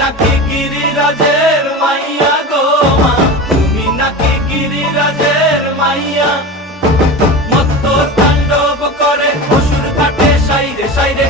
নাকি গিরিরাজের মাইয়া গো মা, তুমি নাকি গিরিরাজের মাইয়া। মত্ত তাণ্ডব করে অসুর কাটে সাইরে সাইরে।